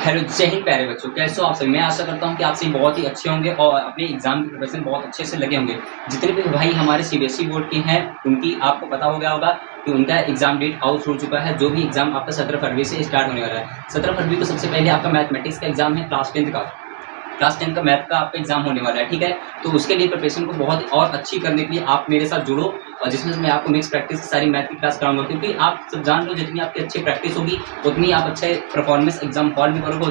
Hello, जय हिंद प्यारे बच्चों, कैसे हो आप सभी? मैं आशा करता हूँ कि आप सभी बहुत ही अच्छे होंगे और अपने एग्जाम की प्रिपरेशन बहुत अच्छे से लगे होंगे। जितने भी भाई हमारे सीबीएसई बोर्ड के हैं, उनकी आपको पता हो गया होगा कि उनका एग्जाम डेट आउट हो चुका है। जो भी एग्जाम आपका 17 फरवरी से स्टार्ट होने वाला है। 17 फरवरी को सबसे पहले आपका मैथमेटिक्स का एग्जाम है, क्लास 10 का मैथ का आपका एग्जाम होने वाला है, ठीक है। तो उसके लिए प्रिपरेशन को बहुत और अच्छी करने के लिए आप मेरे साथ जुड़ो, और जिसमें मैं आपको मिक्स प्रैक्टिस सारी मैथ की क्लास कराऊंगा, क्योंकि आप सब जान लो जितनी आपकी अच्छी प्रैक्टिस होगी उतनी आप अच्छे परफॉर्मेंस एग्जाम हॉल में करोगे,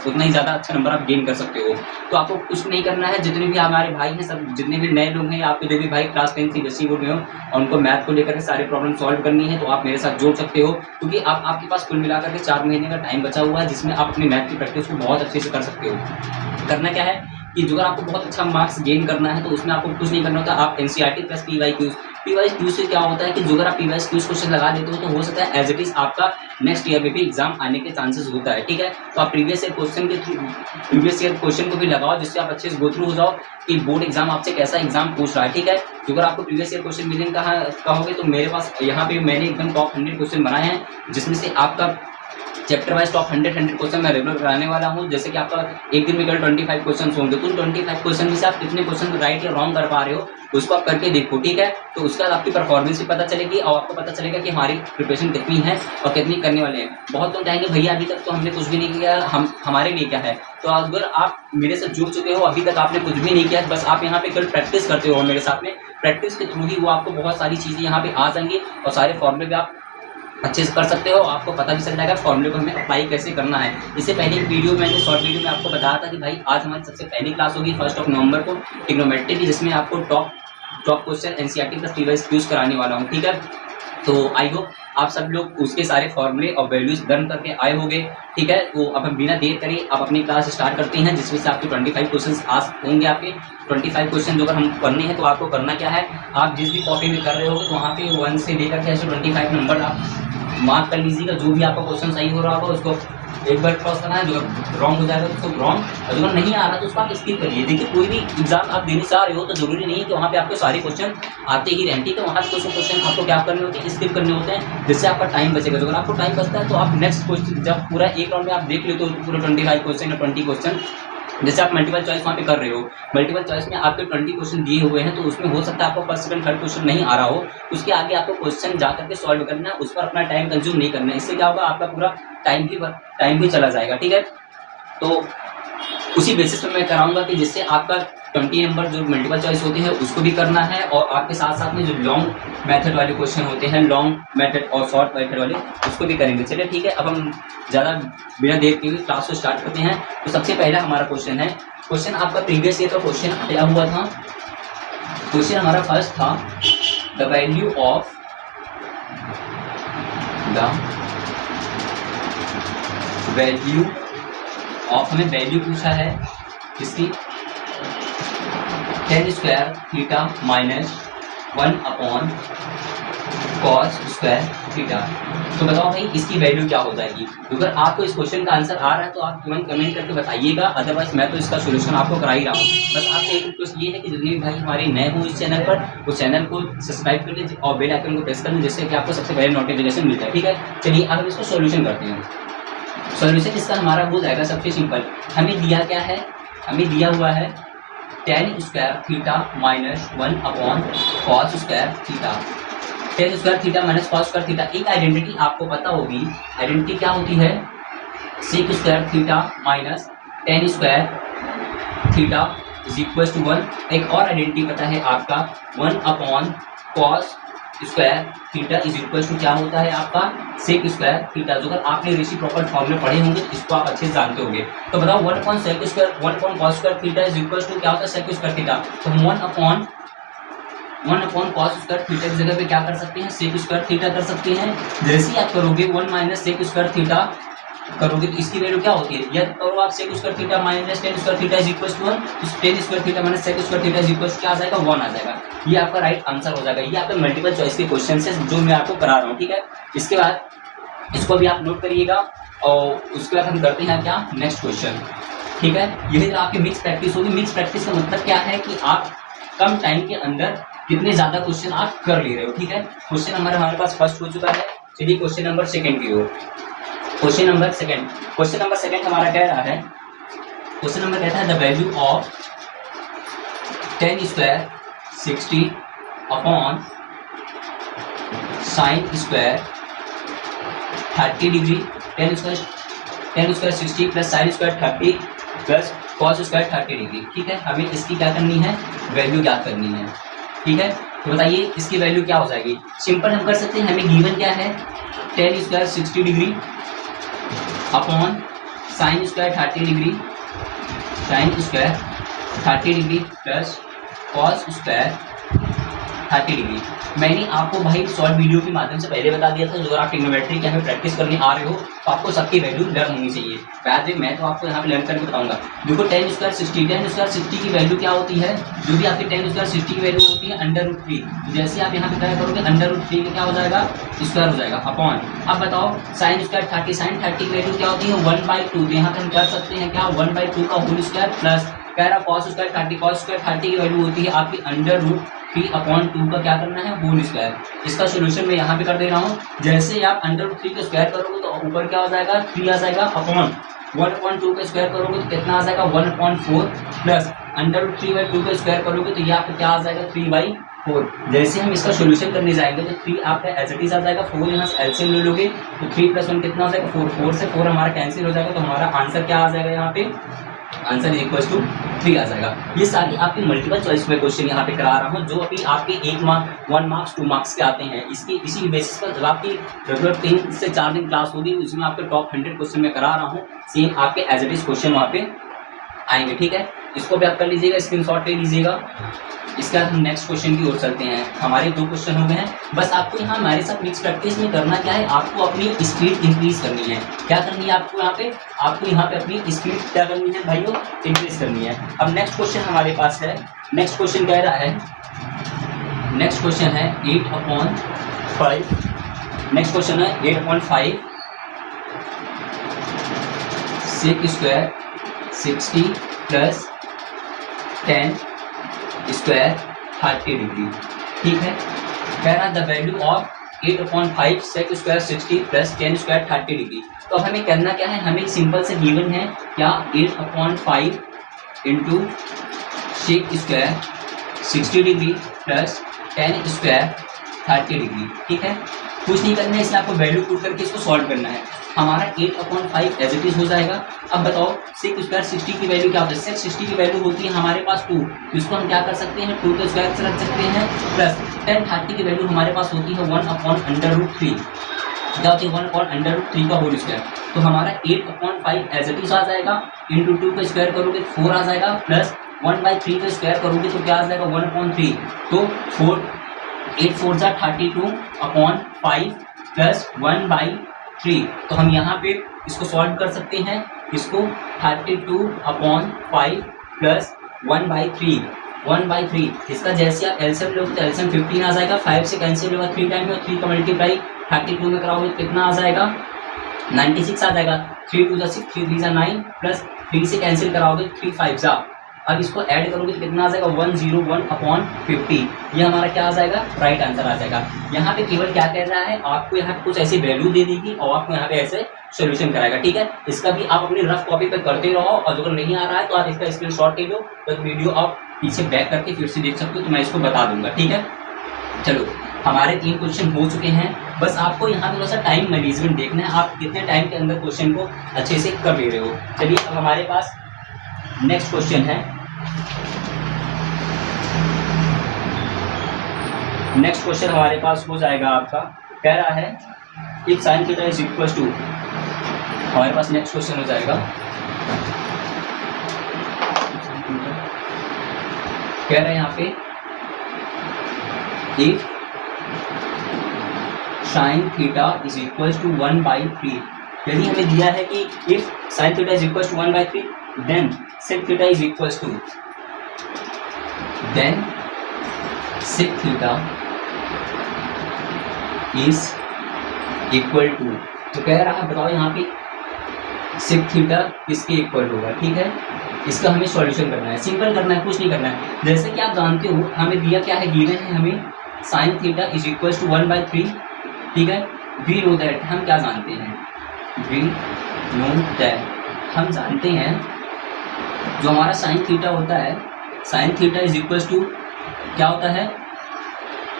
उतना ही ज़्यादा अच्छा नंबर आप गेन कर सकते हो। तो आपको कुछ नहीं करना है, जितने भी हमारे भाई हैं, सब जितने भी नए लोग हैं, आपके जो भी भाई क्लास 10 सीबीएसई बोर्ड में हो और उनको मैथ को लेकर के सारी प्रॉब्लम सॉल्व करनी है, तो आप मेरे साथ जुड़ सकते हो, क्योंकि आपके पास कुल मिलाकर के 4 महीने का टाइम बचा हुआ है, जिसमें आप अपनी मैथ की प्रैक्टिस को बहुत अच्छे से कर सकते हो। करना क्या है कि जो अगर आपको बहुत अच्छा मार्क्स गेन करना है, तो उसमें आपको कुछ नहीं करना होता। आप एनसीईआरटी प्लस पीवाईक्यूज से क्या होता है कि जो अगर आप पीवाईक्यूज क्वेश्चन लगा लेते हो, तो हो सकता है एज इट इज आपका नेक्स्ट ईयर में भी एग्जाम आने के चांसेस होता है, ठीक है। तो आप प्रीवियस ईयर क्वेश्चन को भी लगाओ, जिससे आप अच्छे से गो थ्रू हो जाओ कि बोर्ड एग्जाम आपसे कैसा एग्जाम पूछ रहा है, ठीक है। तो अगर आपको प्रीवियस ईयर क्वेश्चन मिलेंगे कहोगे, तो मेरे पास यहाँ पे मैंने एकदम टॉप 100 क्वेश्चन बनाए हैं, जिसमें से आपका चैप्टर वाइज टॉप 100 क्वेश्चन मैं रेगुलर कराने वाला हूँ। जैसे कि आपका एक दिन में केवल 25 क्वेश्चन होंगे, तो 25 क्वेश्चन में से आप कितने क्वेश्चन राइट या रॉन्ग कर पा रहे हो, उसको आप करके देखो, ठीक है। तो उसके बाद आपकी परफॉर्मेंस भी पता चलेगी और आपको पता चलेगा कि हमारी प्रिपरेशन कितनी है और कितनी करने वाले हैं। बहुत लोग कहेंगे भैया अभी तक तो हमने कुछ भी नहीं किया, हमारे लिए क्या है। तो अगर आप मेरे से जुड़ चुके हो, अभी तक आपने कुछ भी नहीं किया, बस आप यहाँ पे कल प्रैक्टिस करते हो मेरे साथ में, प्रैक्टिस के थ्रू ही वो आपको बहुत सारी चीज़ें यहाँ पे आ जाएंगी और सारे फॉर्मूले भी आप अच्छे से कर सकते हो। आपको पता भी चल जाएगा फॉर्मूले को हमें अप्लाई कैसे करना है। इससे पहले एक वीडियो मैंने शॉर्ट वीडियो में आपको बताया था कि भाई आज हमारी सबसे पहली क्लास होगी 1 नवंबर को ट्रिग्नोमेट्री की, जिसमें आपको top question NCERT plus PYQs कराने वाला हूँ, ठीक है। तो आई होप आप सब लोग उसके सारे फॉर्मूले और वैल्यूज लर्न करके आए होंगे, ठीक है। तो अब हम बिना देर करे आप अपनी क्लास स्टार्ट करते हैं, जिसमें से आपके 25 क्वेश्चन आज होंगे। आपके 25 क्वेश्चन जो अगर हम करने हैं, तो आपको करना क्या है, आप जिस भी कॉपी में कर रहे हो, तो वहाँ पे 1 से लेकर के ऐसे 25 नंबर आप मार्क कर लीजिएगा। जो भी आपका क्वेश्चन सही हो रहा होगा उसको एक बार क्रॉस करना है, जो रॉन्ग हो जाएगा उसको रॉन्ग, और जो नहीं आ रहा तो उसको आप स्किप करिए। देखिए कोई भी एग्जाम आप देने चाह रहे हो, तो जरूरी नहीं है कि वहाँ पे आपको सारे क्वेश्चन आते ही रहें, ठीक है। वहाँ पे कुछ क्वेश्चन आपको क्या करने होते हैं, स्किप करने होते हैं, जिससे आपका टाइम बचेगा। जो अगर आपको टाइम बचता है, तो आप नेक्स्ट क्वेश्चन जब पूरा एक राउंड में आप देख लेते हो तो पूरा 25 क्वेश्चन या 20 क्वेश्चन, जैसे आप मल्टीपल चॉइस वहाँ पे कर रहे हो, मल्टीपल चॉइस में आपके 20 क्वेश्चन दिए हुए हैं, तो उसमें हो सकता है आपको फर्स्ट सेकंड थर्ड क्वेश्चन नहीं आ रहा हो, उसके आगे आपको क्वेश्चन जा करके सॉल्व करना है, उस पर अपना टाइम कंज्यूम नहीं करना है। इससे क्या होगा, आपका पूरा टाइम भी चला जाएगा, ठीक है। तो उसी बेसिस पे मैं कराऊंगा कि जिससे आपका 20 नंबर जो मल्टीपल चॉइस होती है उसको भी करना है, और आपके साथ साथ में जो लॉन्ग मेथड वाले क्वेश्चन होते हैं, लॉन्ग मेथड और शॉर्ट मेथड वाले, उसको भी करेंगे। चलिए ठीक है, अब हम ज़्यादा बिना देर के हुए क्लास को स्टार्ट करते हैं। तो सबसे पहला हमारा क्वेश्चन है, क्वेश्चन आपका प्रीवियस ईयर का क्वेश्चन आया हुआ था। क्वेश्चन हमारा फर्स्ट था, द वैल्यू ऑफ हमें वैल्यू पूछा है इसकी tan square theta minus 1 cos square theta. तो बताओ भाई इसकी वैल्यू क्या हो जाएगी। अगर आपको इस क्वेश्चन का आंसर आ रहा है तो आप तुरंत कमेंट करके बताइएगा, अदरवाइज मैं तो इसका सोल्यूशन आपको करा ही रहा हूँ। बस आपसे एक रिक्वेस्ट ये है कि जितने भी भाई हमारे नए हो इस चैनल पर, वो चैनल को सब्सक्राइब कर लीजिए और बेल आइकन को प्रेस कर लीजिए, जिससे कि आपको सबसे पहले नोटिफिकेशन मिलता है, ठीक है। चलिए अब हम इसको सोल्यूशन करते हैं। सोल्यूशन इसका हमारा हो जाएगा सबसे सिंपल। हमें दिया क्या है, हमें दिया हुआ है tan square theta minus 1 cos square theta. tan square theta minus cos square theta, एक आइडेंटिटी आपको पता होगी। आइडेंटिटी क्या होती है, sec square theta minus tan square theta is equal to 1। एक और आइडेंटिटी पता है आपका 1 cos square theta is equal to क्या होता है आपका सेक स्क्वायर थीटा। जो अगर आपने रेसिप्रोकल फॉर्मूले पढ़े होंगे तो इसको आप अच्छे से जानते होंगे। तो बताओ 1/sec square 1/cos square theta is equal to क्या होता है सेक स्क्वायर थीटा। तो हम 1/cos स्क्वायर थीटा की जगह पे क्या कर सकते हैं, सेक स्क्वायर थीटा कर सकते हैं। जैसे ही आप करोगे 1 माइनस सेक स्क्वायर थीटा करोगे तो इसकी वैल्यू क्या होती है, या करो आप sec square theta minus tan square theta is equal to 1, तो tan square theta minus sec square theta is equal to क्या आ जाएगा, 1 आ जाएगा। ये आपका राइट आंसर हो जाएगा। ये आपका मल्टीपल चॉइस के क्वेश्चन है जो मैं आपको करा रहा हूँ, ठीक है। इसके बाद इसको भी आप नोट करिएगा, और उसके बाद हम करते हैं क्या, नेक्स्ट क्वेश्चन, ठीक है। यही आपकी मिक्स प्रैक्टिस होगी। मिक्स प्रैक्टिस का मतलब क्या है कि आप कम टाइम के अंदर कितने ज्यादा क्वेश्चन आप कर ले रहे हो, ठीक है। क्वेश्चन नंबर हमारे पास फर्स्ट हो चुका है। चलिए क्वेश्चन नंबर सेकंड की ओर। क्वेश्चन नंबर सेकंड हमारा कह रहा है, क्वेश्चन नंबर कहता है the value of tan square 60 upon sine square 30 degree, tan square 60 plus sine square 30 plus cos square 30 degree. ठीक है, हमें इसकी क्या करनी है, वैल्यू ज्ञात करनी है। ठीक है, तो बताइए इसकी वैल्यू क्या हो जाएगी। सिंपल हम कर सकते हैं, हमें गिवन क्या है, tan square 60 degree upon sine square 30 degree, sine square 30 degree plus cos square 30 degree. मैंने आपको भाई शॉर्ट वीडियो के माध्यम से पहले बता दिया था, जो अगर आप ट्रिग्नोमेट्री के यहाँ पे प्रैक्टिस करने आ रहे हो तो आपको सबकी वैल्यू लर्न होनी चाहिए। बाद में मैं तो आपको यहाँ पे लर्न करके बताऊंगा। देखो tan स्क्वायर 60 की वैल्यू क्या होती है, जो भी आपकी tan स्क्वायर 60 की वैल्यू होती है √3। जैसे आप यहाँ पे क्या करोगे, √3 का क्या हो जाएगा, स्क्वायर हो जाएगा अपॉन। अब बताओ साइन स्क्वायर 30, साइन 30 की वैल्यू क्या होती है 1/2। तो यहाँ पे हम कर सकते हैं क्या, 1/2 का होल स्क्वायर प्लस कह रहा कॉस स्क्वायर 30, कॉस स्क्वायर 30 की वैल्यू होती है आपकी √3/2 का क्या करना है, होल स्क्वायर। इसका सोल्यूशन मैं यहाँ पे कर दे रहा हूँ। जैसे ही आप √3 का स्क्वायर करोगे तो ऊपर क्या हो जाएगा, 3 आ जाएगा अपॉन 1/2 का स्क्वायर करोगे तो कितना आ जाएगा 1/4 प्लस √3/2 का स्क्वायर करोगे तो ये आपका क्या आ जाएगा 3/4। जैसे हम इसका सोल्यूशन करने जाएंगे तो 3 आपका एज इट इज आ जाएगा, 4 यहाँ से एलसीएम ले लोगे तो 3 + 1 कितना हो जाएगा 4, 4 से 4 हमारा कैंसिल हो जाएगा। तो हमारा आंसर क्या आ जाएगा, यहाँ पे आंसर =3 आ जाएगा। ये सारी आपकी मल्टीपल चॉइस में क्वेश्चन यहाँ पे करा रहा हूँ, जो अभी आपके 1 मार्क 1 मार्क्स 2 मार्क्स के आते हैं। इसी बेसिस पर जब आपकी रेगुलर 3 से 4 दिन क्लास होगी उसमें आपके टॉप 100 क्वेश्चन में करा रहा हूँ। सेम आपके एज इट इज क्वेश्चन वहाँ पे आएंगे। ठीक है, इसको भी आप कर लीजिएगा, स्क्रीनशॉट ले लीजिएगा। इसके बाद हम नेक्स्ट क्वेश्चन की ओर चलते हैं। हमारे 2 क्वेश्चन हो गए हैं। बस आपको यहाँ हमारे साथ मिक्स प्रैक्टिस में करना क्या है, आपको अपनी स्पीड इंक्रीज करनी है। क्या करनी है आपको यहाँ पे, अपनी स्पीड क्या करनी है भाइयों, इंक्रीज करनी है। अब नेक्स्ट क्वेश्चन हमारे पास है, नेक्स्ट क्वेश्चन कह रहा है, नेक्स्ट क्वेश्चन है 8/5। नेक्स्ट क्वेश्चन है 8/5 sec square 60 plus tan square 30 degree. ठीक है, कह रहा the value of 8/5 sec square 60 plus tan square 30 degree. तो अब हमें करना क्या है, हमें सिंपल से गिवन है क्या 8/5 into sec square 60 degree plus tan square 30 degree. ठीक है, कुछ नहीं करना है, इसलिए आपको वैल्यू पुट करके इसको सॉल्व करना है। हमारा 8/5 एज इट इज हो जाएगा। अब बताओ सेक स्क्वायर 60 की वैल्यू क्या होती है, सेक 60 की वैल्यू होती है हमारे पास 2, तो इसको हम क्या कर सकते हैं 2 के स्क्वायर से रख सकते हैं, प्लस tan 30 की वैल्यू हमारे पास होती है 1/√3। क्या होती है 1/√3 का होल स्क्वायर। तो हमारा 8/5 एज इट इज आ जाएगा, इंटू 2 का स्क्वायर करोगे 4 आ जाएगा, प्लस 1/3 का स्क्वायर करोगे तो क्या आ जाएगा 1/3। तो 8 4 जा 32/5 प्लस 1/3। तो हम यहाँ पे इसको सॉल्व कर सकते हैं, इसको 32/5 प्लस 1/3 इसका जैसे आप एलसीएम लोगे तो एलसीएम 15 आ जाएगा। 5 से कैंसिल होगा 3 टाइम में, और 3 का मल्टीप्लाई 32 में कराओगे तो कितना आ जाएगा 96 आ जाएगा। 3 2 6, 3 3 9 प्लस 3 से कैंसिल कराओगे 3 5 जा। अब इसको ऐड करोगे तो कितना आ जाएगा 101/50। ये हमारा क्या आ जाएगा, राइट आंसर आ जाएगा। यहाँ पे केवल क्या कह रहा है, आपको यहाँ पे कुछ ऐसी वैल्यू दे देगी और आपको यहाँ पे ऐसे सोल्यूशन कराएगा। ठीक है, इसका भी आप अपनी रफ कॉपी पे करते रहो, और अगर नहीं आ रहा है तो आप इसका स्क्रीनशॉट ले लो, तो वीडियो आप पीछे बैक करके फिर से देख सकते हो, तो मैं इसको बता दूंगा। ठीक है, चलो हमारे 3 क्वेश्चन हो चुके हैं। बस आपको यहाँ थोड़ा सा टाइम मैनेजमेंट देखना है, आप कितने टाइम के अंदर क्वेश्चन को अच्छे से कर ले रहे हो। चलिए अब हमारे पास नेक्स्ट क्वेश्चन है, नेक्स्ट क्वेश्चन हमारे पास हो जाएगा आपका, कह रहा है if sin theta is equal to, हमारे पास नेक्स्ट क्वेश्चन हो जाएगा, कह रहा है यहाँ पे if sin theta is equal to 1/3। यदि हमें दिया है कि if sin theta is equal to 1/3 then sec theta is equal to, then sec theta is equal to, तो कह रहा है बताओ यहाँ पे sec थीटा किसके इक्वल होगा। ठीक है, इसका हमें सॉल्यूशन करना है, सिंपल करना है, कुछ नहीं करना है। जैसे कि आप जानते हो हमें दिया क्या है, गिवन है हमें sin theta is equal to 1/3। ठीक है, वी नो दैट, हम क्या जानते हैं, वी नो दैट, हम जानते हैं जो हमारा साइन थीटा होता है, sine theta is equal to क्या होता है,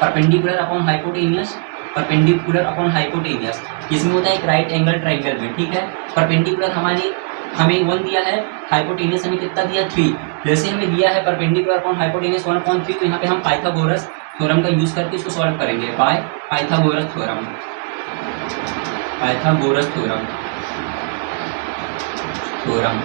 perpendicular upon hypotenuse, perpendicular upon hypotenuse इसमें होता है एक राइट एंगल ट्राइंगल में, ठीक है। परपेंडिकुलर हमारी हमें 1 दिया है, हाइपोटेनियस हमें कितना दिया 3, जैसे हमें दिया है परपेंडिकुलर अपॉन हाइपोटेनियस 1/3, तो यहाँ पे हम पाइथागोरस थ्योरम का यूज करके इसको सॉल्व करेंगे by Pythagoras theorem, Pythagoras theorem theorem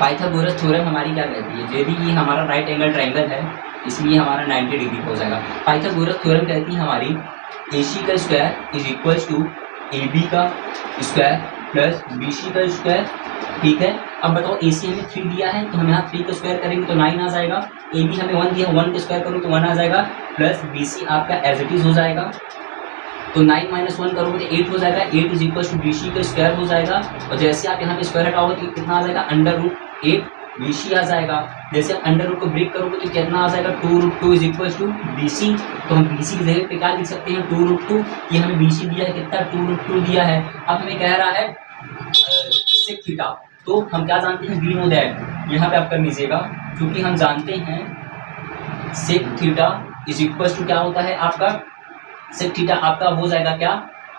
Pythagoras theorem हमारी क्या कहती है, यदि ये हमारा राइट एंगल ट्राइंगल है इसलिए हमारा 90 डिग्री हो जाएगा। पाइथागोरस थ्योरम कहती है हमारी AC का square is equal to AB का स्क्वायर प्लस BC का स्क्वायर, ठीक है। अब बताओ AC हमें 3 दिया है तो हम यहाँ 3 का स्क्वायर करेंगे तो 9 आ जाएगा, AB हमें 1 दिया, 1 का स्क्वायर करूँ तो 1 आ जाएगा, प्लस BC आपका एज इट इज हो जाएगा, तो 9 - 1 करोगे तो 8 हो जाएगा, 8 इज इक्वल टू BC का स्क्वायर हो जाएगा, और जैसे आप यहाँ पे स्क्वायर हटाओगे तो कितना आ जाएगा √8 BC आ जाएगा, जैसे आप अंडर रूट को ब्रेक करोगे तो कितना आ जाएगा 2√2 इज इक्वल टू BC, तो हम BC की जगह पे क्या लिख सकते हैं 2√2, ये हमें BC दिया है कितना 2√2 दिया है। अब हमें कह रहा है सेक थीटा, तो हम क्या जानते हैं वी नो दैट, यहाँ पे आप कर लीजिएगा क्योंकि हम जानते हैं sec theta is equal to क्या होता है आपका, सेक थीटा आपका हो जाएगा क्या,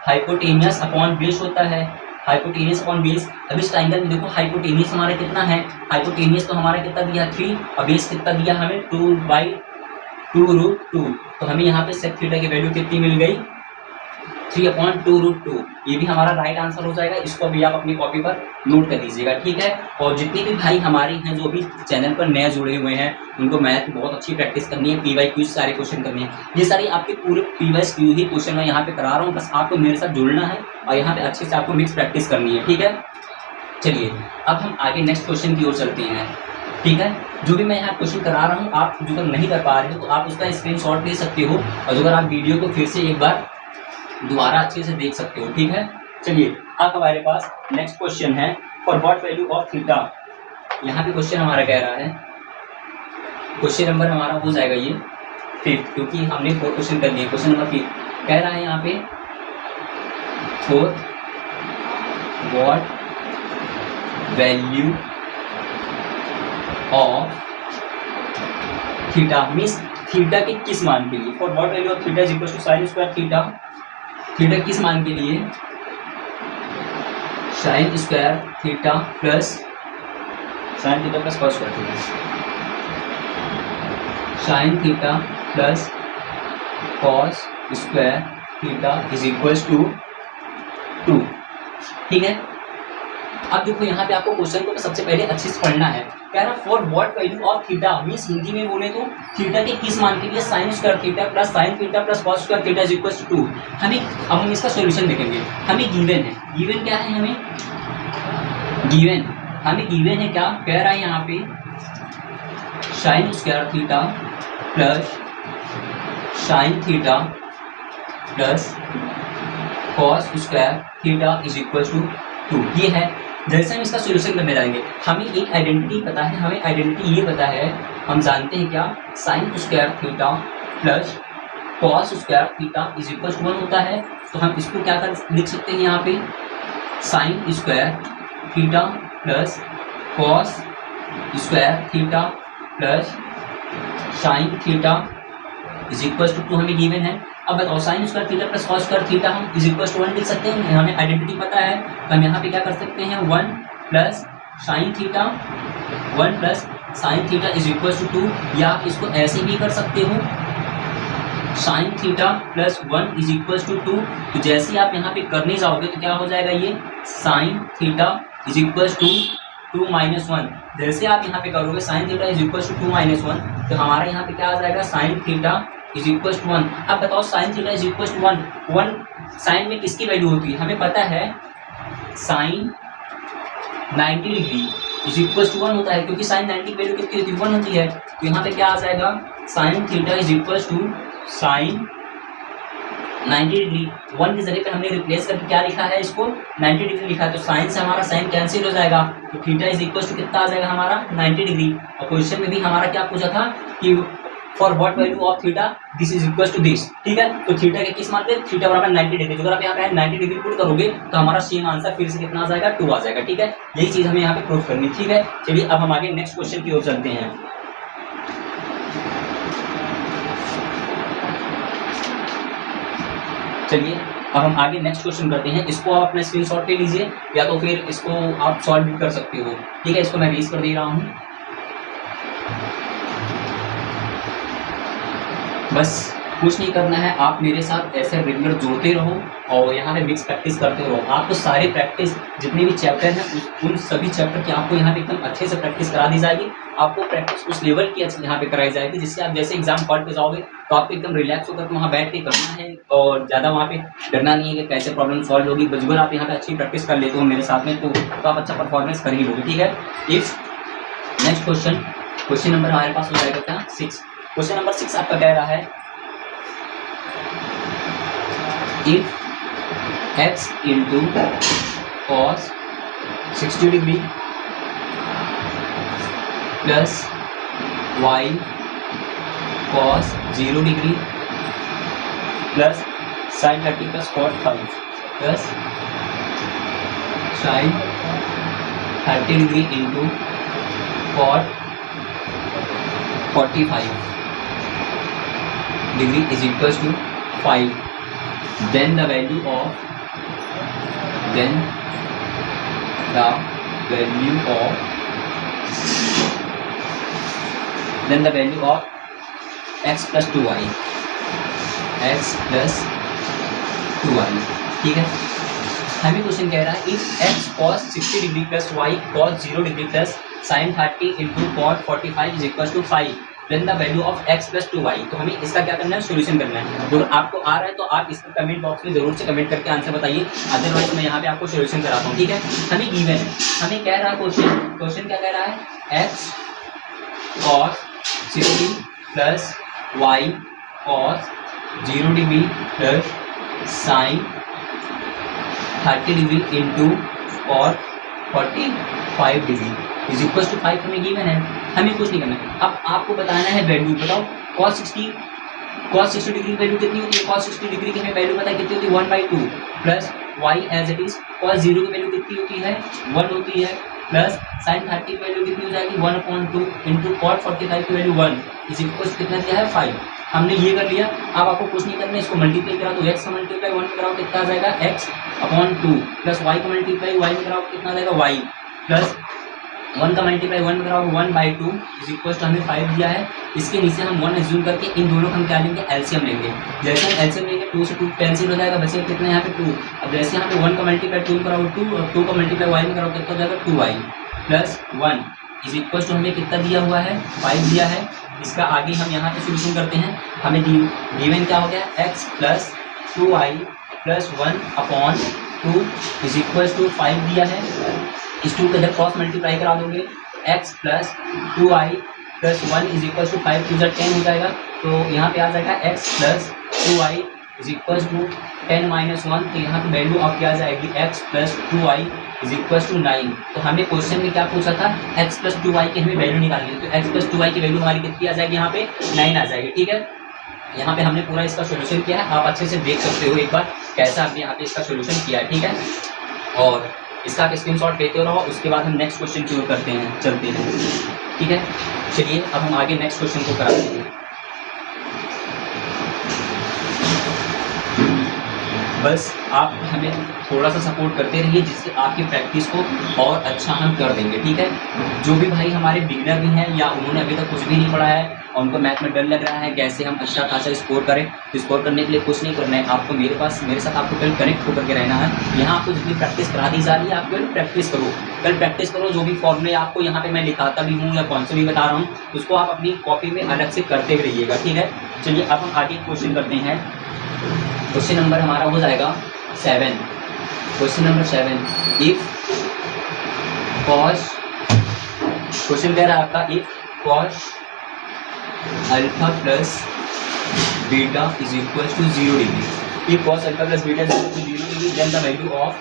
हाइपोटेनियस अपॉन बेस होता है, हाइपोटेनियस अपॉन बेस। अब इस ट्राइंगल में देखो हाइपोटेनियस हमारा कितना है, हाइपोटेनियस तो हमारा कितना दिया 3 और बेस कितना दिया हमें 2/2√2, तो हमें यहाँ पे सेक थीटा की वैल्यू कितनी मिल गई 3/2√2, ये भी हमारा राइट आंसर हो जाएगा। इसको भी आप अपनी कॉपी पर नोट कर लीजिएगा, ठीक है। और जितने भी भाई हमारे हैं जो भी चैनल पर नए जुड़े हुए हैं उनको मैथ बहुत अच्छी प्रैक्टिस करनी है, PY क्यूज सारे क्वेश्चन करने हैं, ये सारे आपके पूरे PY क्यू ही क्वेश्चन मैं यहाँ पे करा रहा हूँ, बस आपको मेरे साथ जुड़ना है और यहाँ पे अच्छे से आपको मिक्स प्रैक्टिस करनी है, ठीक है। चलिए अब हम आगे नेक्स्ट क्वेश्चन की ओर चलते हैं, ठीक है। जो भी मैं यहाँ क्वेश्चन करा रहा हूँ आप जो नहीं कर पा रहे हो तो आप उसका स्क्रीनशॉट ले सकते हो, और अगर आप वीडियो को फिर से एक बार दोबारा अच्छे से देख सकते हो, ठीक है। चलिए अब हमारे पास नेक्स्ट क्वेश्चन है for what value of theta, यहाँ पे क्वेश्चन हमारा कह रहा है, क्वेश्चन नंबर हमारा हो जाएगा ये 5, क्योंकि हमने 4 क्वेश्चन कर लिए, क्वेश्चन नंबर 5 कह रहा है यहाँ पे for what value of theta, means theta के किस मान के लिए, for what value of theta is equal to sine square theta, theta किस मान के लिए sine square theta plus sine theta plus cos square theta, sine theta plus cos square theta is equal to 2, ठीक है। अब देखो यहाँ पे आपको क्वेश्चन को सबसे पहले अच्छे से पढ़ना है, कह रहा for what value of theta, means Hindi में बोले तो थीटा के किस मान के लिए sine square theta plus sine theta plus cos square theta is equal to 2, हमें अब हम इसका सॉल्यूशन देखेंगे। हमें गिवन है, गिवन क्या है हमें गिवन है क्या, कह रहा है यहाँ पे sine square theta plus sine theta plus cos square theta is equal to 2, ये है। जैसे हम इसका सॉल्यूशन करने जाएंगे हमें एक आइडेंटिटी पता है, हमें आइडेंटिटी ये पता है, हम जानते हैं क्या sine square theta plus cos square theta is equal to 1 होता है, तो हम इसको क्या कर लिख सकते हैं यहाँ पे sine square theta plus cos square theta plus sine theta is equal to 2 हमें गिवन है। अब बताओ sine square theta plus cos square theta हम इज इक्वल टू 1 लिख सकते हैं, हमें आइडेंटिटी पता है, तो हम यहाँ पे क्या कर सकते हैं 1 plus sine theta 1 plus sine theta is equal to 2, या आप इसको ऐसे भी कर सकते हो sine theta plus 1 is equal to 2, तो जैसे आप यहाँ पे करने जाओगे तो क्या हो जाएगा ये sine theta is equal to 2 - 1, जैसे आप यहाँ पे करोगे sine theta is equal to 2 - 1, तो हमारा यहाँ पे क्या आ जाएगा sine theta is equal to 1। अब बताओ sine theta is equal to 1 sine में किसकी वैल्यू होती है, हमें पता है sine 90 degree is equal to 1 होता है, क्योंकि साइन 90 की वैल्यू कितनी होती है 1 होती है, तो यहाँ पे क्या आ जाएगा sine theta is equal to sine 90 degree, 1 की जगह पे हमने रिप्लेस करके क्या लिखा है इसको 90 डिग्री लिखा है, तो साइन से हमारा साइन कैंसिल हो जाएगा, तो थीटा इज इक्वल टू कितना आ जाएगा हमारा 90 डिग्री। और क्वेश्चन में भी हमारा क्या पूछा था कि for what value of theta this is equal to this, ठीक है। तो थीटा के किस मानते हैं, थीटा बराबर 90 डिग्री। अगर आप यहाँ पे 90 डिग्री पुट करोगे तो हमारा सेम आंसर फिर से कितना आ जाएगा, 2 आ जाएगा, ठीक है। यही चीज हमें यहाँ पे प्रूफ करनी, ठीक है। चलिए अब हम आगे नेक्स्ट क्वेश्चन की ओर चलते हैं। चलिए अब हम आगे नेक्स्ट क्वेश्चन करते हैं। इसको आप अपना स्क्रीनशॉट ले लीजिए या तो फिर इसको आप सॉल्व भी कर सकते हो, ठीक है। इसको मैं रीज कर दे रहा हूँ। बस कुछ नहीं करना है, आप मेरे साथ ऐसे रेगुलर जोड़ते रहो और यहाँ पे मिक्स प्रैक्टिस करते रहो। आपको सारे प्रैक्टिस जितने भी चैप्टर हैं उन सभी चैप्टर की आपको यहाँ पे एकदम अच्छे से प्रैक्टिस करा दी जाएगी। आपको प्रैक्टिस उस लेवल की अच्छी यहाँ पे कराई जाएगी जिससे आप जैसे एग्जाम हॉल पे जाओगे तो आपको एकदम रिलैक्स होकर वहाँ बैठ के करना है और ज़्यादा वहाँ पे डरना नहीं है कि कैसे प्रॉब्लम सॉल्व होगी। बजबर आप यहाँ पे अच्छी प्रैक्टिस कर लेते हो मेरे साथ में तो आप अच्छा परफॉर्मेंस कर ही लोगे, ठीक है। इफ नेक्स्ट क्वेश्चन नंबर हमारे पास हो जाएगा क्या, 6। क्वेश्चन नंबर 6 आपका कह रहा है if x into cos 60 degree plus y cos 0 degree plus sin 30 plus cot 5 plus sin 30 degree into cot 45 degree is equals to 5, then the value of x plus 2y, ठीक है। हमें question कह रहा है if x cos 60 degree plus y cos 0 degree plus sin 30 into cot 45 is equal to 5, then the value of x plus 2y। तो हमें इसका क्या करना है, सोल्यूशन करना है। अगर आपको आ रहा है तो आप इसको कमेंट बॉक्स में जरूर से कमेंट करके आंसर बताइए, अदरवाइज मैं यहाँ पे आपको सोल्यूशन कराता हूँ, ठीक है। हमें गिवन है, हमें कह रहा है क्वेश्चन क्या कह रहा है, x cos 60 plus y cos 0 degree plus sin 30 degree into और 45 डिग्री इज इक्वल टू 5 हमें गिवन है। हमें कुछ नहीं करना है, अब आपको बताना है वैल्यू। बताओ cos 60 डिग्री की वैल्यू कितनी होती है, cos 60 डिग्री की हमें वैल्यू पता है कितनी होती है, 1/2 plus y as it is cos 0 की वैल्यू कितनी होती है, 1 होती है, प्लस sin 30 की वैल्यू कितनी हो जाएगी, 1/2 इंटू cot 45 की वैल्यू 1 इज इक्वल कितना दिया है, 5। हमने ये कर लिया। अब आपको कुछ नहीं करना है, इसको मल्टीप्लाई करा तो x का मल्टीप्लाई 1 में कराओ कितना आ जाएगा, x/2 प्लस y का मल्टीप्लाई y में कराओ कितना आ जाएगा, y प्लस 1 का मल्टीप्लाई 1 में कराओ 1/2 इज इक्वल टू हमें 5 दिया है। इसके नीचे हम 1 एज्यूम करके इन दोनों का हम क्या लेंगे, एलसीएम लेंगे। जैसे हम एलसीएम लेंगे 2 से 2 कैंसिल हो जाएगा, बचेगा कितना यहाँ पे 2। अब जैसे यहाँ पे 1 का मल्टीप्लाई 2 में कराओ 2 और 2 का मल्टीप्लाई y में कराओ कितना हो जाएगा, 2y plus 1 is equal to हमें कितना दिया हुआ है, 5 दिया है। इसका आगे हम यहाँ पे सोल्यूशन करते हैं। हमें गिवन क्या हो गया, x plus 2y plus 1/2 is equal to 5 दिया है। इस 2 का जब क्रॉस मल्टीप्लाई करा दोगे x plus 2y plus 1 is equal to 5 to 10 हो जाएगा। तो यहाँ पे आ जाएगा x plus 2y is equal to 10 - 1। तो यहाँ पे वैल्यू ऑफ क्या आ जाएगी, x plus 2y is equal to 9। तो हमें क्वेश्चन में क्या पूछा था, x प्लस 2y की हमें वैल्यू निकालनी है। तो x प्लस 2y की वैल्यू हमारी कितनी आ जाएगी, यहाँ पे 9 आ जाएगी, ठीक है। यहाँ पे हमने पूरा इसका सोल्यूशन किया है, आप अच्छे से देख सकते हो एक बार कैसा हमने यहाँ पे इसका सोल्यूशन किया है, ठीक है। और इसका आप स्क्रीनशॉट लेते रहो, उसके बाद हम नेक्स्ट क्वेश्चन की ओर चलते हैं, ठीक है। चलिए अब हम आगे नेक्स्ट क्वेश्चन को कराते हैं। बस आप हमें थोड़ा सा सपोर्ट करते रहिए जिससे आपकी प्रैक्टिस को और अच्छा हम कर देंगे, ठीक है। जो भी भाई हमारे बिगिनर भी हैं या उन्होंने अभी तक कुछ भी नहीं पढ़ा है और उनको मैथ में डर लग रहा है कैसे हम अच्छा खासा स्कोर करें, तो स्कोर करने के लिए कुछ नहीं करना है, आपको मेरे साथ आपको कल कनेक्ट होकर के रहना है। यहाँ आपको जितनी प्रैक्टिस करा दी जा रही है आप कल प्रैक्टिस करो। जो भी फॉर्मूले आपको यहाँ पे मैं लिखाता भी हूँ या कौन से भी बता रहा हूँ उसको आप अपनी कॉपी में अलग से करते हुए रहिएगा, ठीक है। चलिए अब हम आगे क्वेश्चन करते हैं। क्वेश्चन नंबर हमारा हो जाएगा 7। Question number 7, if cos, question कह रहा है आपका if cos alpha plus beta is equal to 0 degree, if cos alpha plus beta is equal to 0 degree then the value of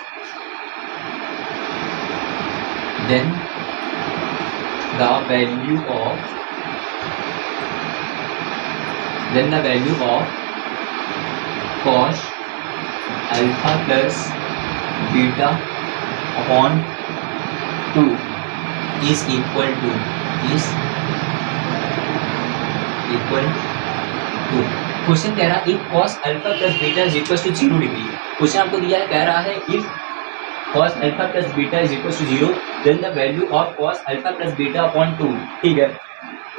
then the value of cos alpha plus beta upon 2 is equal to question कह रहा है if cos alpha plus beta is equal to 0 degree. Question आपको दिया है, कह रहा है if cos alpha plus beta is equal to 0 then the value of cos alpha plus beta upon 2। ठीक है,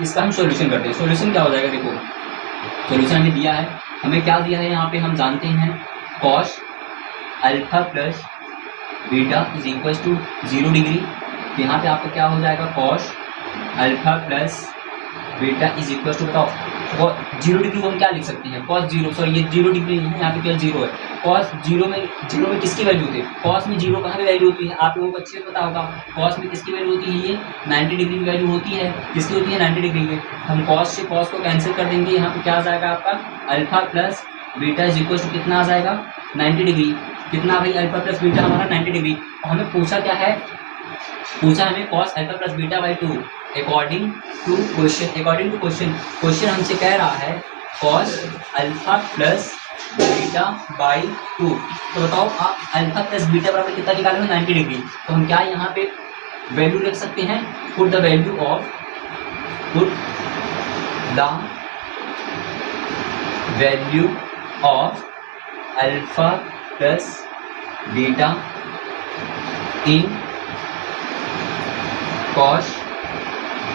इसका हम सॉल्यूशन करते हैं। सॉल्यूशन क्या हो जाएगा, देखो सॉल्यूशन हमें दिया है, हमें क्या दिया है यहाँ पे हम जानते हैं cos alpha plus beta is equal to 0 degree. तो यहाँ पे आपका क्या हो जाएगा cos alpha plus beta is equal to, बताओ 0 डिग्री को हम क्या लिख सकते हैं, cos 0, सॉरी ये 0 डिग्री नहीं है, यहाँ पे केवल 0 है। cos 0 में किसकी वैल्यू होती है, cos में 0 कहाँ पे वैल्यू होती है, आप लोगों को अच्छे से पता होगा। cos में किसकी वैल्यू होती है, ये 90 डिग्री की वैल्यू होती है। किसकी होती है, 90 डिग्री की। हम cos से cos को कैंसिल कर देंगे, यहाँ पे क्या आ जाएगा आपका alpha plus beta is equal to कितना आ जाएगा 90 डिग्री। कितना भाई, अल्फा प्लस बीटा हमारा 90 डिग्री। हमें पूछा क्या है, पूछा हमें cos alpha plus beta by 2 according to question हमसे कह रहा है cos alpha plus beta by 2। तो बताओ आप अल्फा प्लस बीटा बराबर कितना निकाले हो, 90 डिग्री। तो हम क्या यहाँ पे वैल्यू रख सकते हैं, put the value of alpha plus beta in cos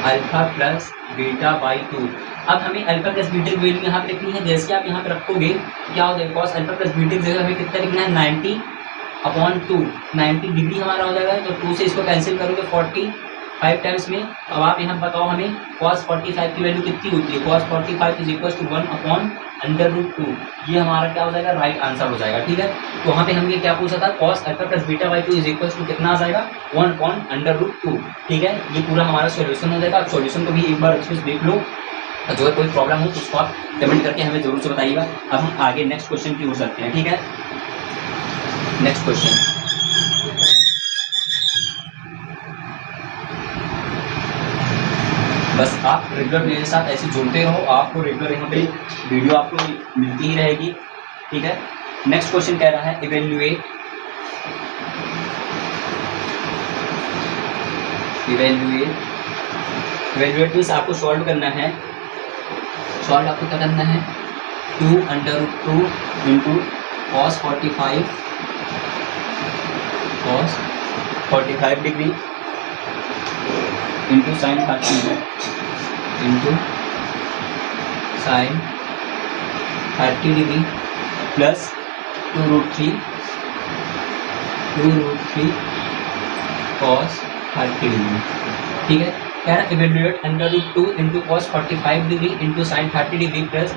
alpha plus beta by 2। अब हमें अल्फा प्लस बीटा की वैल्यू यहाँ पे लिखनी है। जैसे आप यहाँ पे रखोगे क्या हो जाएगा, cos अल्फा प्लस बीटा की जगह हमें कितना लिखना है 90 अपॉन 2। 90 डिग्री हमारा हो जाएगा, तो 2 से इसको कैंसिल करोगे 45 टाइम्स में। अब आप यहाँ बताओ हमें cos 45 की वैल्यू कितनी होती है, cos 45 is equal to 1 upon √2। ये हमारा क्या हो जाएगा, राइट आंसर हो जाएगा। ठीक है, तो वहाँ पे हमने क्या पूछा था, cos alpha plus beta by 2 is equal to कितना आ जाएगा 1 अपॉन √2। ठीक है, ये पूरा हमारा सॉल्यूशन हो जाएगा। आप सॉल्यूशन को भी एक बार अच्छे से देख लो, जो है कोई प्रॉब्लम हो तो उसको आप कमेंट करके हमें जरूर से बताइएगा। अब हम आगे नेक्स्ट क्वेश्चन की ओर चलते हैं। ठीक है, नेक्स्ट क्वेश्चन, बस आप रेगुलर मेरे साथ ऐसे जुड़ते रहो, आपको रेगुलर यहाँ पे वीडियो आपको मिलती ही रहेगी। ठीक है, नेक्स्ट क्वेश्चन कह रहा है इवेल्युएट मीन्स आपको सॉल्व करना है। सॉल्व आपको क्या करना है, 2√2 into cos 45 degree into sine 30 degree plus 2√3 cos 30 degree. ठीक है, कह रहा है evaluate √2 into cos 45 degree into sine 30 degree plus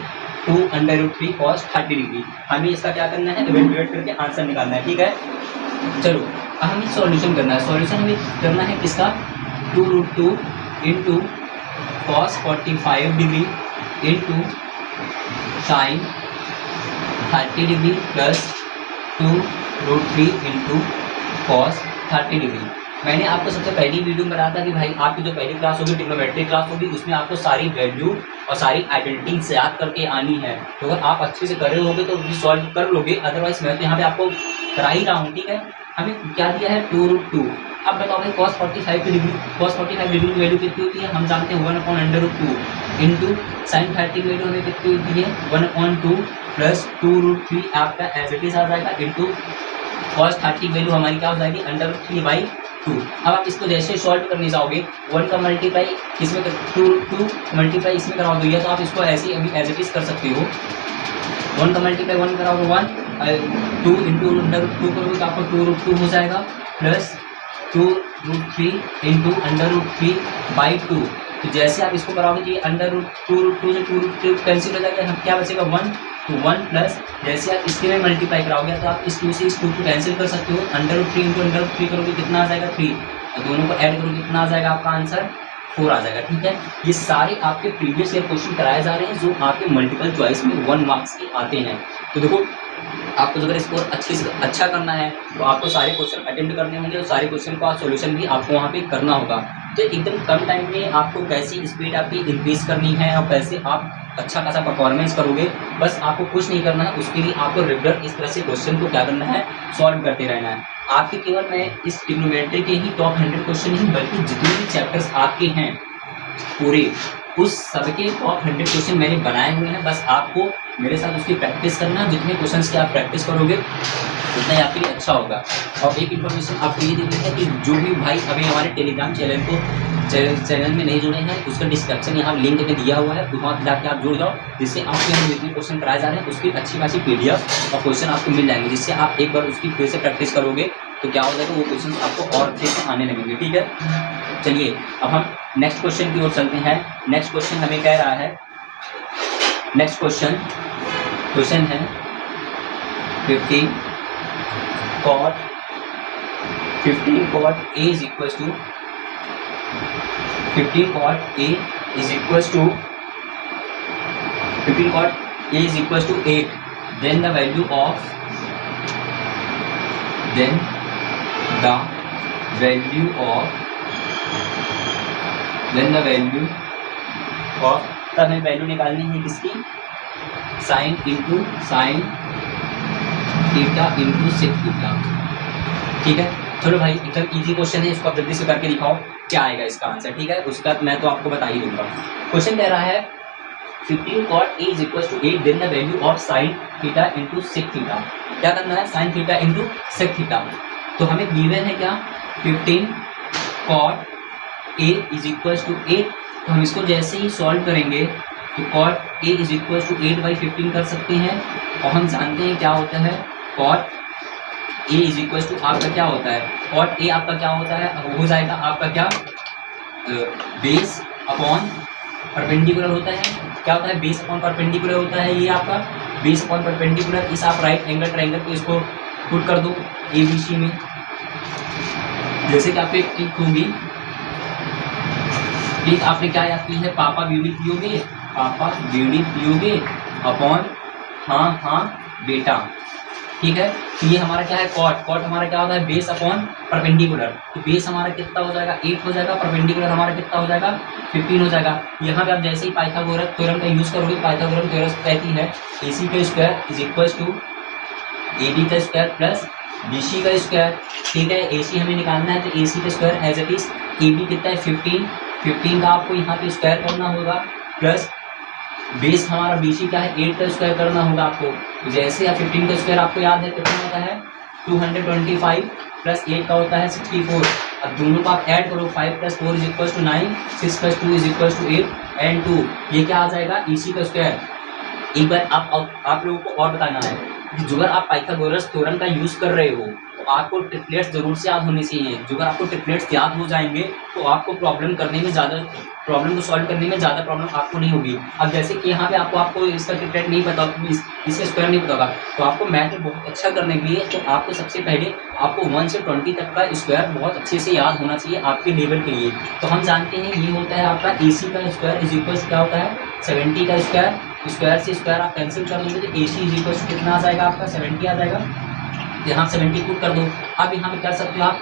2√3 cos 30 degree. हमें इसका क्या करना है, इवेल्युएट करके आंसर निकालना है। ठीक है, चलो अब हमें सॉल्यूशन करना है। सॉल्यूशन हमें करना है किसका, 2√2 into cos 45 degree into sine 30 degree plus 2√3 into cos 30 degree. मैंने आपको सबसे पहली वीडियो में बताया था कि भाई आपकी जो पहली क्लास होगी ट्रिग्नोमेट्री क्लास होगी, उसमें आपको सारी वैल्यू और सारी आइडेंटिटीज याद करके आनी है। तो अगर आप अच्छे से कर रहे होगे तो भी सॉल्व कर लोगे, अदरवाइज मैं तो यहाँ पे आपको करा ही रहा हूँ। ठीक है, हमें क्या दिया है 2√2। अब बताओ भाई cos 45 डिग्री की वैल्यू कितनी होती है, हम जानते हैं 1 अपॉन √2 इंटू साइन 30 की वैल्यू हमें कितनी होती है 1/2 प्लस 2√3 आपका एज इट इज आ जाएगा इंटू cos 30 की वैल्यू हमारी क्या हो जाएगी √3/2। अब आप इसको जैसे सॉल्व करने जाओगे 1 का मल्टीप्लाई इसमें 2 मल्टीप्लाई इसमें करा दो, या तो आप इसको ऐसे ही अभी एज इट इज कर सकते हो। 1 का मल्टीप्लाई 1 कराओगे 1, 2 इंटू √2 करोगे तो आपको 2√2 हो जाएगा प्लस 2√3 इंटू √3/2। तो जैसे आप इसको कराओगे तो ये √2 से 2√3 कैंसिल हो जाएगा, हम क्या बचेगा 1, तो 1 प्लस जैसे आप इसके में मल्टीप्लाई कराओगे तो आप इस 2 से इस 2 को कैंसिल कर सकते हो। √3 इंटू √3 करोगे कितना आ जाएगा 3, और दोनों को ऐड करोगे कितना आ जाएगा आपका आंसर 4 आ जाएगा। ठीक है, ये सारे आपके प्रीवियस ईयर क्वेश्चन कराए जा रहे हैं जो आपके मल्टीपल चॉइस में 1 मार्क्स के आते हैं। तो देखो आपको अगर स्कोर अच्छे से अच्छा करना है तो आपको सारे क्वेश्चन अटेम्प्ट करने होंगे और सारे क्वेश्चन का सॉल्यूशन भी आपको वहाँ पे करना होगा। तो एकदम कम टाइम में आपको कैसी स्पीड आपकी इंक्रीज करनी है और कैसे आप अच्छा खासा परफॉर्मेंस करोगे। बस आपको कुछ नहीं करना है, उसके लिए आपको रेगुलर इस तरह से क्वेश्चन को क्या करना है, सॉल्व करते रहना है। आपके केवल मैं इस ट्रिग्नोमेट्री के ही टॉप 100 क्वेश्चन नहीं बल्कि जितने भी चैप्टर्स आपके हैं पूरे, उस सबके टॉप 100 क्वेश्चन मैंने बनाए हुए हैं। बस आपको मेरे साथ उसकी प्रैक्टिस करना है। जितने क्वेश्चंस की आप प्रैक्टिस करोगे उतना ही आपके लिए अच्छा होगा। और एक इन्फॉर्मेशन आपको ये देनी है कि जो भी भाई अभी हमारे टेलीग्राम चैनल में नहीं जुड़े हैं, उसका डिस्क्रिप्शन यहाँ लिंक में दिया हुआ है, वहाँ पर जाकर आप जुड़ जाओ, जिससे आपको यहाँ जितने क्वेश्चन कराए जा रहे हैं उसकी अच्छी खासी PDF और क्वेश्चन आपको मिल जाएंगे, जिससे आप एक बार उसकी फिर से प्रैक्टिस करोगे तो क्या हो जाएगा, वो क्वेश्चन आपको और अच्छे से आने लगेंगे। ठीक है, चलिए अब हम नेक्स्ट क्वेश्चन की ओर चलते हैं। नेक्स्ट क्वेश्चन हमें कह रहा है, नेक्स्ट क्वेश्चन है 15 cot A is equals to 15 cot A is equals to 8. Then the value of तब हमें वैल्यू निकालनी है किसकी, sine theta into sec theta. ठीक है, चलो भाई एकदम इजी क्वेश्चन है, इसको आप जल्दी से करके दिखाओ क्या आएगा इसका आंसर। ठीक है, उसका मैं तो आपको बता ही दूंगा। क्वेश्चन कह रहा है 15 cot A is equals to 8, then the value of sin theta into sec theta. क्या करना है, sine theta into sec theta. तो हमें गिवन है क्या, 15 cot A is equals to 8। तो हम इसको जैसे ही सॉल्व करेंगे तो cot A is equals to 8/15 कर सकते हैं। और हम जानते हैं क्या होता है, cot A is equal to आपका क्या होता है, कॉट A आपका क्या होता है, हो जाएगा आपका क्या, बेस अपॉन परपेंडिकुलर होता है। क्या होता है, बेस अपॉन परपेंडिकुलर होता है। ये आपका बेस अपॉन परपेंडिकुलर, इस आप राइट एंगल ट्रायंगल को इसको पुट कर दो ABC में। जैसे कि आपको एक ट्रिक होगी, ट्रिक आपने क्या याद की है, पापा बीडी पियोगे अपॉन हाँ बेटा। ठीक है, तो ये हमारा क्या है, कॉट हमारा क्या होता है, बेस अपॉन परपेंडिकुलर। तो बेस हमारा कितना हो जाएगा, 8 हो जाएगा, परपेंडिकुलर हमारा कितना हो जाएगा, 15 हो जाएगा। यहाँ पे आप जैसे ही पाइथागोरस थ्योरम का यूज करोगे, पाइथागोरस थ्योरम कहती है AC का square is equal to AD का स्क्वायर प्लस BC का स्क्वायर। ठीक है, AC हमें निकालना है तो AC का square as it is AB कितना है 15 का आपको यहाँ पे स्क्वायर करना होगा, प्लस बेस हमारा BC का है 8 का स्क्वायर करना होगा आपको। तो जैसे या 15 का स्क्वायर आपको याद है कितना होता है, 225 प्लस 8 का होता है 64। अब दोनों को आप ऐड करो, 5 + 4 is equal to 9, 6 + 2 is equal to 8 and 2, ये क्या आ जाएगा, EC का स्क्वायर। एक बार आप लोगों को और बताना है कि जो अगर आप पाइथागोरस थ्योरम का यूज कर रहे हो तो आपको ट्रिपलेट्स जरूर से याद होने चाहिए। जो अगर आपको ट्रिपलेट्स याद हो जाएंगे तो आपको प्रॉब्लम को सॉल्व करने में ज़्यादा प्रॉब्लम आपको नहीं होगी। अब जैसे कि यहाँ पे आपको इसका ट्रिपलेट नहीं पता, इसका स्क्वायर नहीं पता होगा, तो आपको मैथ में बहुत अच्छा करने के लिए तो आपको सबसे पहले आपको 1 से 20 तक का स्क्वायर बहुत अच्छे से याद होना चाहिए आपके लेवल के लिए। तो हम जानते हैं ये होता है आपका AC का स्क्वायर इज इक्वल क्या होता है, 70 का स्क्वायर से स्क्वायर आप कैंसिल कर दोगे तो AC इज इक्वल कितना आ जाएगा आपका, 70 आ जाएगा। यहाँ 70 पुट कर दो। अब यहाँ पे कर सकते हो आप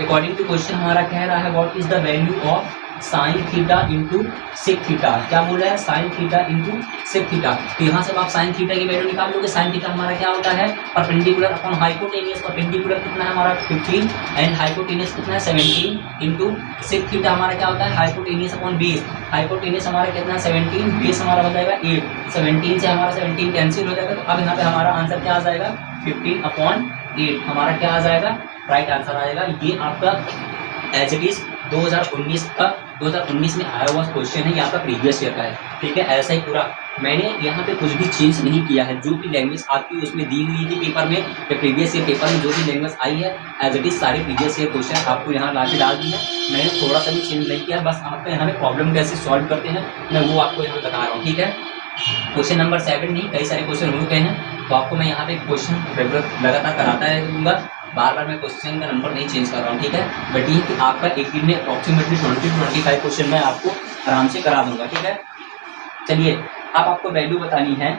अकॉर्डिंग टू क्वेश्चन हमारा कह रहा है what is the value of sine theta into sec theta. क्या बोल रहा है, sine theta into sec theta. तो यहाँ से आप साइन थीटा की वैल्यू निकाल लोगे। साइन थीटा हमारा क्या होता है, परपेंडिकुलर अपॉन हाइपोटेनियस। परपेंडिकुलर कितना है हमारा 15 एंड हाइपोटेनियस कितना है 17 इंटू सेक थीटा हमारा क्या होता है, हाइपोटेनियस अपॉन बेस। हाइपोटेनियस हमारा कितना है 17, बेस हमारा हो जाएगा 8। 17 से हमारा 17 कैंसिल हो जाएगा। तो अब यहाँ पे हमारा आंसर क्या आ जाएगा, 15/8 हमारा क्या आ जाएगा, राइट आंसर आएगा। ये आपका एज इट इज 2019 में आया हुआ क्वेश्चन है, ये आपका प्रीवियस ईयर का है। ठीक है, ऐसा ही पूरा मैंने यहाँ पे कुछ भी चेंज नहीं किया है। जो भी लैंग्वेज आपकी उसमें दी हुई थी पेपर में, या प्रीवियस ईयर पेपर में जो भी लैंग्वेज आई है एज इट इज सारे प्रीवियस ईयर क्वेश्चन आपको यहाँ ला के डाल दी है। मैंने थोड़ा सा भी चेंज नहीं किया, बस आपका यहाँ पे प्रॉब्लम कैसे सॉल्व करते हैं मैं वो आपको यहाँ बता रहा हूँ। ठीक है, क्वेश्चन नंबर 7 नहीं, कई सारे क्वेश्चन हो चुके हैं, तो आपको मैं यहाँ पे क्वेश्चन लगातार कराता रहूँगा। बार मैं क्वेश्चन का नंबर नहीं चेंज कर रहा हूँ। ठीक है, बट ये कि आपका एक दिन में अप्रॉक्सीमेटली 20-25 क्वेश्चन मैं आपको आराम से करा दूंगा। ठीक है, चलिए अब आपको वैल्यू बतानी है।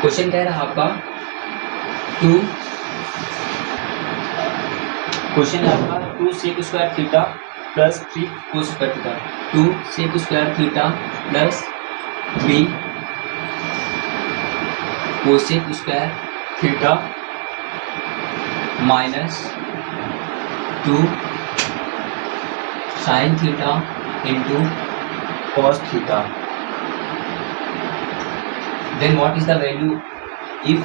क्वेश्चन कह रहा है आपका क्वेश्चन है आपका 2 sec² theta plus 3 cos square theta, 2 sec square theta plus 3 cosec square theta minus 2 sine theta into cos theta. Then what is the value if,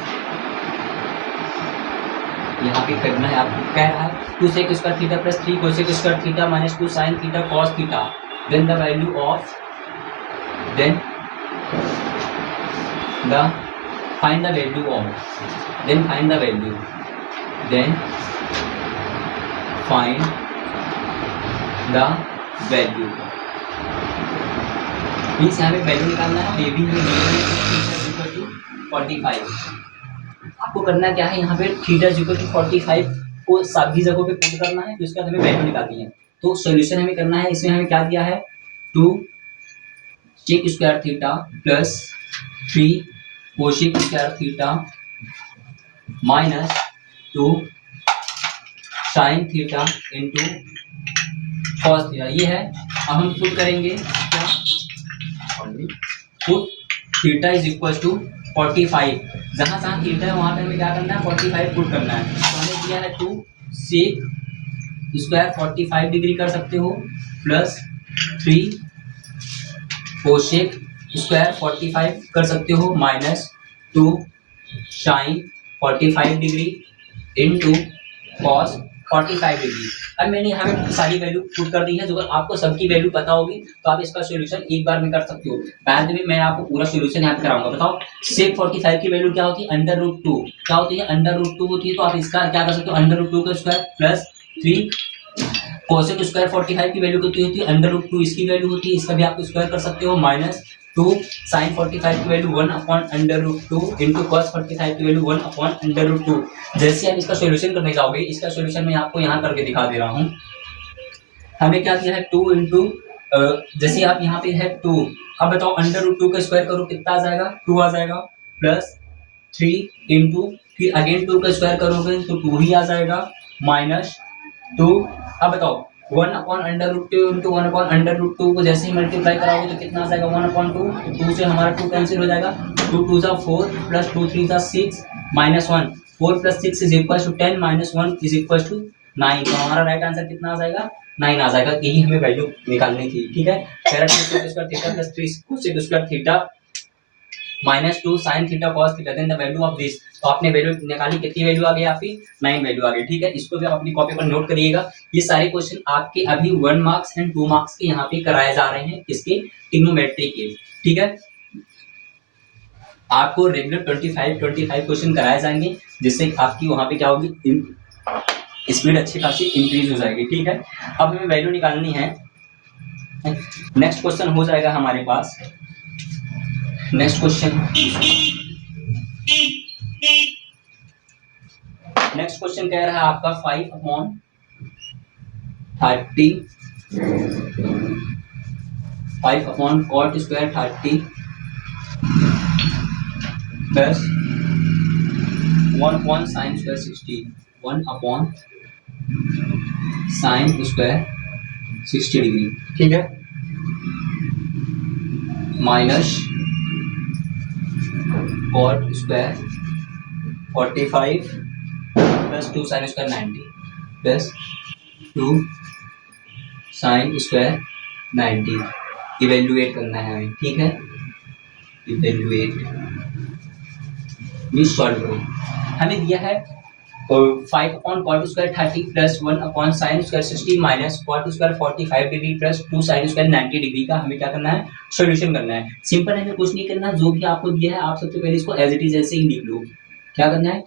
यहाँ पे करना है आपको, कह रहा है 2 sec square theta plus 3 cosec square theta minus 2 sine theta cos theta, then the value of, then the find the value of, then find the value, then find the value. Means यहाँ पे value निकालना है, A B में 45। आपको करना क्या है, यहाँ पे थीटा इक्वल टू 45 को सभी जगहों पे पुट करना है, तो इसके बाद हमें वैल्यू निकालनी है। तो सॉल्यूशन हमें करना है, इसमें हमें क्या दिया है 2 sec square theta plus 3 cosec square theta minus 2 sine theta into cos theta, ये है। अब हम पुट करेंगे क्या, put theta is equal to 45, जहाँ जहाँ थीटा है वहाँ पे हमें क्या करना है 45 पुट करना है। तो हमें दिया है 2 सेक स्क्वायर 45 डिग्री कर सकते हो प्लस 3 कोसेक स्क्वायर 45 कर सकते हो minus 2 sine 45 degree into cos 45 degree. अब मैंने यहाँ पे सारी वैल्यू पुट कर दी है, जो अगर आपको सबकी वैल्यू पता होगी तो आप इसका सॉल्यूशन एक बार में कर सकते हो। बाद में मैं आपको पूरा सॉल्यूशन यहाँ पे कराऊंगा। बताओ सेक 45 की वैल्यू क्या होती है, √2 क्या होती है, √2 होती है। तो आप इसका क्या कर सकते हो, √2 का स्क्वायर प्लस 3 कोसेक स्क्वायर 45 की वैल्यू कितनी होती है, √2 इसकी वैल्यू होती है, इसका भी आप स्क्वायर कर सकते हो माइनस 2 साइन 45 की वैल्यू 1/√2 इंटू कॉस 45 की वैल्यू 1/√2। जैसे आप इसका सॉल्यूशन करने जाओगे, इसका सॉल्यूशन मैं आपको यहाँ करके दिखा दे रहा हूँ। हमें क्या दिया है 2 इंटू, जैसे आप यहाँ पे है 2, अब बताओ √2 का स्क्वायर करो कितना आ जाएगा, 2 आ जाएगा प्लस 3 इंटू फिर अगेन 2 का स्क्वायर करोगे तो 2 ही आ जाएगा माइनस 2। अब बताओ 1/√2 इंटू 1/√2 को जैसे ही मल्टीप्लाई कराओगे तो कितना आ जाएगा 1/2, तो 2 से हमारा 2 कैंसिल हो जाएगा, 2 2 जा 4 प्लस 2 3 जा 6 minus 1, 4 plus 6 is equal to 10 minus 1 is equal to 9। तो हमारा राइट आंसर कितना आ जाएगा 9 आ जाएगा। यही हमें वैल्यू निकालनी थी, ठीक है। Theta plus 3 cosec square theta minus 2 sine theta cos theta, then the value of this. तो आपने वैल्यू निकाली, कितनी वैल्यू आ गई आपकी 9 वैल्यू आ गई, ठीक है। इसको भी आप अपनी कॉपी पर नोट करिएगा। ये सारे क्वेश्चन आपके अभी 1 मार्क्स एंड 2 मार्क्स के यहाँ पे कराए जा रहे हैं, इसके ट्रिग्नोमेट्री के, ठीक है। आपको रेगुलर 25 क्वेश्चन कराए जाएंगे, जिससे आपकी वहाँ पे क्या होगी, स्पीड अच्छी खासी इंक्रीज हो जाएगी, ठीक है। अब हमें वैल्यू निकालनी है। नेक्स्ट क्वेश्चन हो जाएगा हमारे पास, नेक्स्ट क्वेश्चन कह रहा है आपका 5/cot square 30 plus 1/sin square 60, 1/sin square 60 degree, ठीक है, minus cot square 45 plus 2 sine square 90 plus 2 sine square 90। Evaluate करना है हमें, ठीक है। इवेल्युएट मीन्स सॉल्व करो। हमें दिया है 5/cot square 30 plus 1/sin square 60 minus cot square 45 degree plus 2 sine square 90 degree का हमें क्या करना है, सॉल्यूशन करना है। सिंपल हमें कुछ नहीं करना, जो भी आपको दिया है आप सबसे पहले इसको एज इट इज ऐसे ही लिख लो। क्या करना है,